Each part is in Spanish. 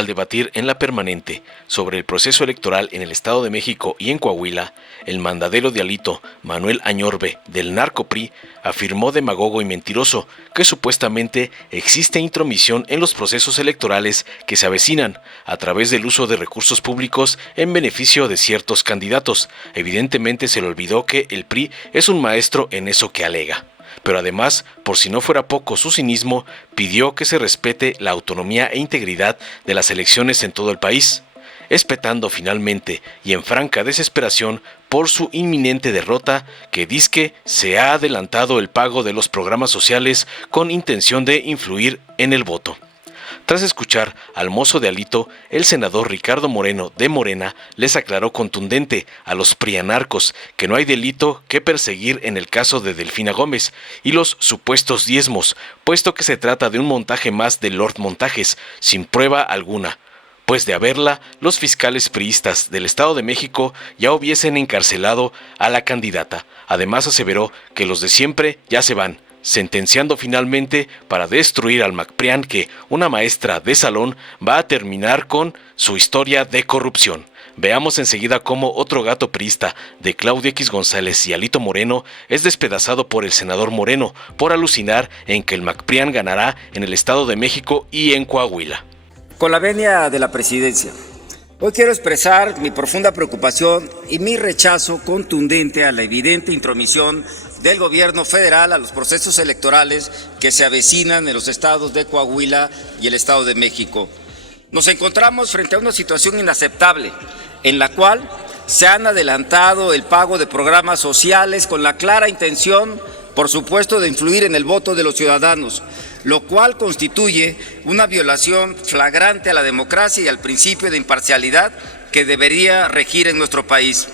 Al debatir en la permanente sobre el proceso electoral en el Estado de México y en Coahuila, el mandadero de Alito, Manuel Añorbe, del narco-PRI, afirmó demagogo y mentiroso que supuestamente existe intromisión en los procesos electorales que se avecinan a través del uso de recursos públicos en beneficio de ciertos candidatos. Evidentemente se le olvidó que el PRI es un maestro en eso que alega. Pero además, por si no fuera poco su cinismo, pidió que se respete la autonomía e integridad de las elecciones en todo el país, espetando finalmente y en franca desesperación por su inminente derrota, que dizque se ha adelantado el pago de los programas sociales con intención de influir en el voto. Tras escuchar al mozo de Alito, el senador Ricardo Moreno de Morena les aclaró contundente a los prianarcos que no hay delito que perseguir en el caso de Delfina Gómez y los supuestos diezmos, puesto que se trata de un montaje más de Lord Montajes, sin prueba alguna, pues de haberla, los fiscales priistas del Estado de México ya hubiesen encarcelado a la candidata. Además aseveró que los de siempre ya se van, sentenciando finalmente para destruir al MacPrian que una maestra de salón va a terminar con su historia de corrupción. Veamos enseguida cómo otro gato priista de Claudia X González y Alito Moreno es despedazado por el senador Moreno por alucinar en que el MacPrian ganará en el Estado de México y en Coahuila. Con la venia de la presidencia, hoy quiero expresar mi profunda preocupación y mi rechazo contundente a la evidente intromisión del gobierno federal a los procesos electorales que se avecinan en los estados de Coahuila y el Estado de México. Nos encontramos frente a una situación inaceptable en la cual se han adelantado el pago de programas sociales con la clara intención, por supuesto, de influir en el voto de los ciudadanos, lo cual constituye una violación flagrante a la democracia y al principio de imparcialidad que debería regir en nuestro país.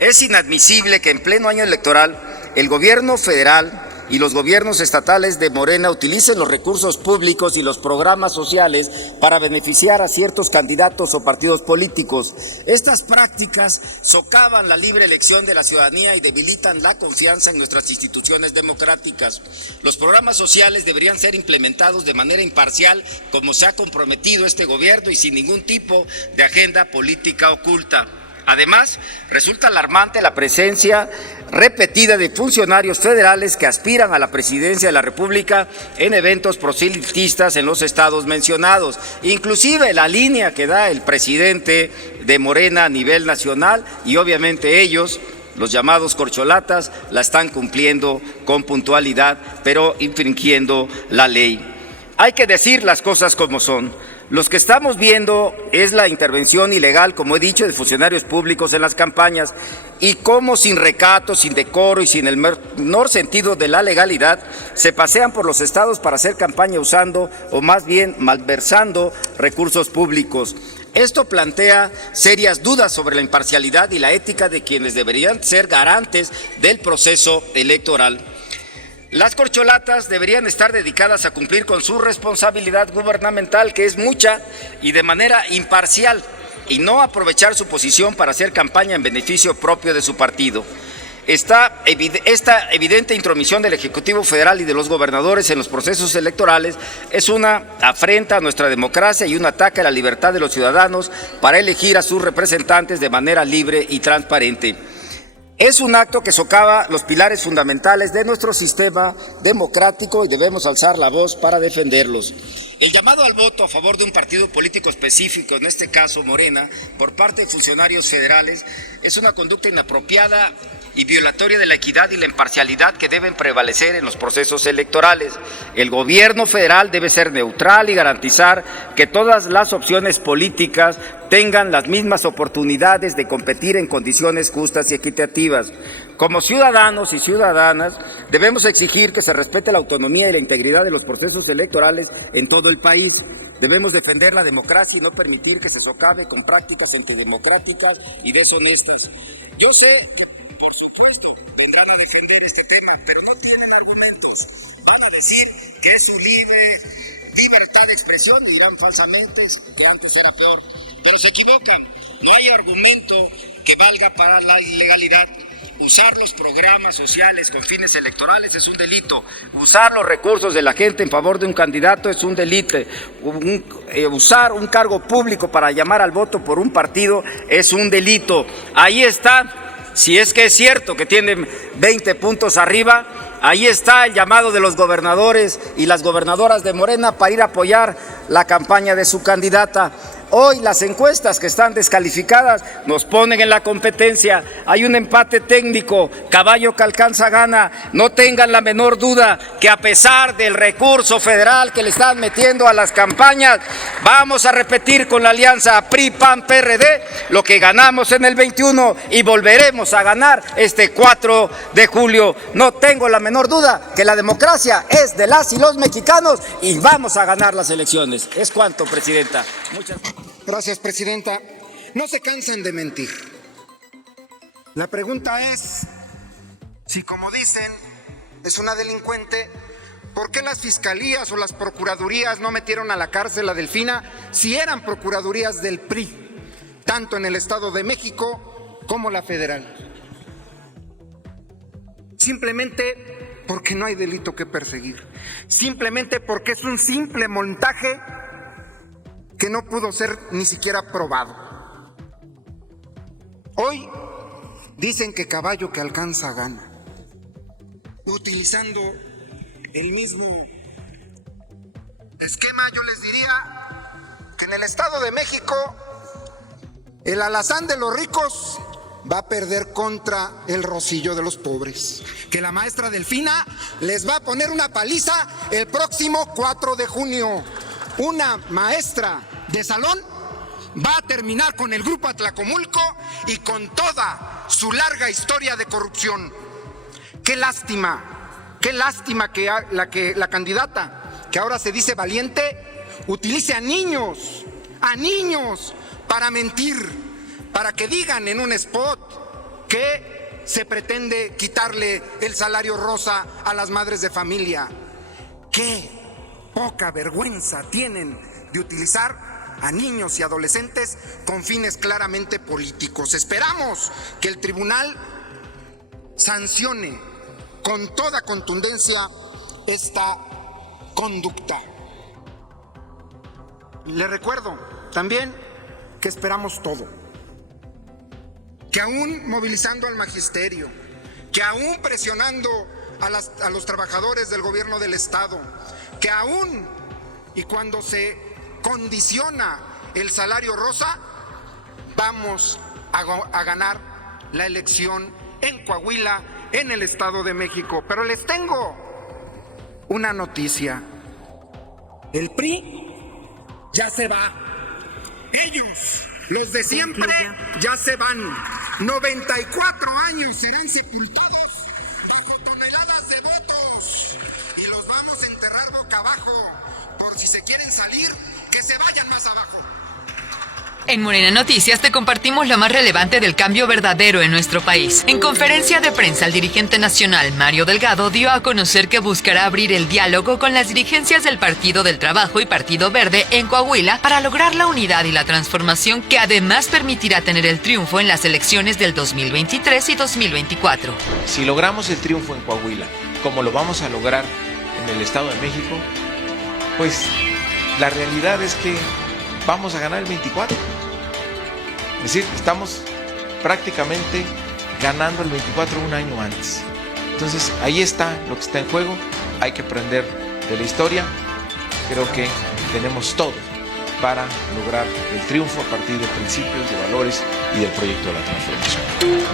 Es inadmisible que en pleno año electoral el gobierno federal y los gobiernos estatales de Morena utilicen los recursos públicos y los programas sociales para beneficiar a ciertos candidatos o partidos políticos. Estas prácticas socavan la libre elección de la ciudadanía y debilitan la confianza en nuestras instituciones democráticas. Los programas sociales deberían ser implementados de manera imparcial, como se ha comprometido este gobierno y sin ningún tipo de agenda política oculta. Además, resulta alarmante la presencia repetida de funcionarios federales que aspiran a la presidencia de la República en eventos proselitistas en los estados mencionados. Inclusive la línea que da el presidente de Morena a nivel nacional y obviamente ellos, los llamados corcholatas, la están cumpliendo con puntualidad, pero infringiendo la ley. Hay que decir las cosas como son. Los que estamos viendo es la intervención ilegal, como he dicho, de funcionarios públicos en las campañas y cómo sin recato, sin decoro y sin el menor sentido de la legalidad se pasean por los estados para hacer campaña usando o más bien malversando recursos públicos. Esto plantea serias dudas sobre la imparcialidad y la ética de quienes deberían ser garantes del proceso electoral. Las corcholatas deberían estar dedicadas a cumplir con su responsabilidad gubernamental, que es mucha y de manera imparcial, y no aprovechar su posición para hacer campaña en beneficio propio de su partido. Esta evidente intromisión del Ejecutivo Federal y de los gobernadores en los procesos electorales es una afrenta a nuestra democracia y un ataque a la libertad de los ciudadanos para elegir a sus representantes de manera libre y transparente. Es un acto que socava los pilares fundamentales de nuestro sistema democrático y debemos alzar la voz para defenderlos. El llamado al voto a favor de un partido político específico, en este caso Morena, por parte de funcionarios federales, es una conducta inapropiada y violatoria de la equidad y la imparcialidad que deben prevalecer en los procesos electorales. El gobierno federal debe ser neutral y garantizar que todas las opciones políticas tengan las mismas oportunidades de competir en condiciones justas y equitativas. Como ciudadanos y ciudadanas, debemos exigir que se respete la autonomía y la integridad de los procesos electorales en todo el país. Debemos defender la democracia y no permitir que se socave con prácticas antidemocráticas y deshonestas. Yo sé que, por supuesto, vendrán a defender este tema, pero no tienen argumentos. Van a decir que es su libertad de expresión y dirán falsamente que antes era peor. Pero se equivocan. No hay argumento que valga para la ilegalidad. Usar los programas sociales con fines electorales es un delito. Usar los recursos de la gente en favor de un candidato es un delito. Usar un cargo público para llamar al voto por un partido es un delito. Ahí está, si es que es cierto que tienen 20 puntos arriba, ahí está el llamado de los gobernadores y las gobernadoras de Morena para ir a apoyar la campaña de su candidata. Hoy las encuestas que están descalificadas nos ponen en la competencia. Hay un empate técnico, caballo que alcanza gana. No tengan la menor duda que a pesar del recurso federal que le están metiendo a las campañas, vamos a repetir con la alianza PRI-PAN-PRD lo que ganamos en el 21 y volveremos a ganar este 4 de julio. No tengo la menor duda que la democracia es de las y los mexicanos y vamos a ganar las elecciones. Es cuanto, Presidenta. Muchas gracias. Gracias, Presidenta. No se cansan de mentir. La pregunta es, si como dicen, es una delincuente, ¿por qué las fiscalías o las procuradurías no metieron a la cárcel a Delfina si eran procuradurías del PRI, tanto en el Estado de México como la federal? Simplemente porque no hay delito que perseguir. Simplemente porque es un simple montaje que no pudo ser ni siquiera probado. Hoy dicen que caballo que alcanza gana, utilizando el mismo esquema. Yo les diría que en el Estado de México el alazán de los ricos va a perder contra el Rosillo de los pobres, que la maestra Delfina les va a poner una paliza el próximo 4 de junio. Una maestra de salón va a terminar con el Grupo Atlacomulco y con toda su larga historia de corrupción. Qué lástima que la candidata, que ahora se dice valiente, utilice a niños para mentir, para que digan en un spot que se pretende quitarle el salario rosa a las madres de familia. Qué poca vergüenza tienen de utilizar a niños y adolescentes con fines claramente políticos. Esperamos que el tribunal sancione con toda contundencia esta conducta. Le recuerdo también que esperamos todo, que aún movilizando al magisterio, que aún presionando a los trabajadores del gobierno del Estado, que aún y cuando se condiciona el salario rosa, vamos a ganar la elección en Coahuila, en el Estado de México. Pero les tengo una noticia. El PRI ya se va. Ellos, los de siempre, ya se van. 94 años serán sepultados bajo toneladas de votos y los vamos a enterrar boca abajo. Por si se quieren salir, que se vayan más abajo. En Morena Noticias te compartimos lo más relevante del cambio verdadero en nuestro país. En conferencia de prensa, el dirigente nacional Mario Delgado dio a conocer que buscará abrir el diálogo con las dirigencias del Partido del Trabajo y Partido Verde en Coahuila para lograr la unidad y la transformación que además permitirá tener el triunfo en las elecciones del 2023 y 2024. Si logramos el triunfo en Coahuila, como lo vamos a lograr en el Estado de México, pues la realidad es que vamos a ganar el 24. Es decir, estamos prácticamente ganando el 24 un año antes. Entonces, ahí está lo que está en juego. Hay que aprender de la historia. Creo que tenemos todo para lograr el triunfo a partir de principios, de valores y del proyecto de la transformación.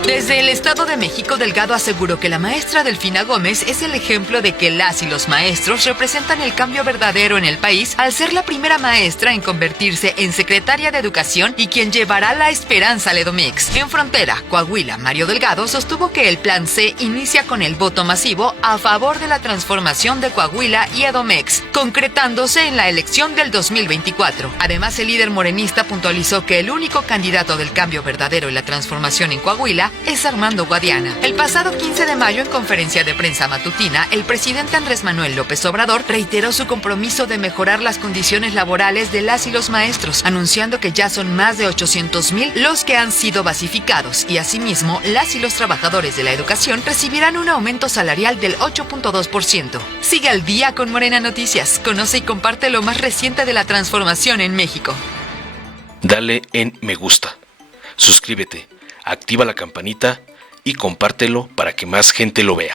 Desde el Estado de México, Delgado aseguró que la maestra Delfina Gómez es el ejemplo de que las y los maestros representan el cambio verdadero en el país al ser la primera maestra en convertirse en secretaria de Educación y quien llevará la esperanza al Edomex. En Frontera, Coahuila, Mario Delgado sostuvo que el Plan C inicia con el voto masivo a favor de la transformación de Coahuila y Edomex, concretándose en la elección del 2024. Además, el líder morenista puntualizó que el único candidato del cambio verdadero y la transformación en Coahuila es Armando Guadiana. El pasado 15 de mayo, en conferencia de prensa matutina, el presidente Andrés Manuel López Obrador reiteró su compromiso de mejorar las condiciones laborales de las y los maestros, anunciando que ya son más de 800,000 los que han sido basificados y asimismo las y los trabajadores de la educación recibirán un aumento salarial del 8.2%. Sigue al día con Morena Noticias. Conoce y comparte lo más reciente de la transformación en México. Dale en me gusta, suscríbete, activa la campanita y compártelo para que más gente lo vea.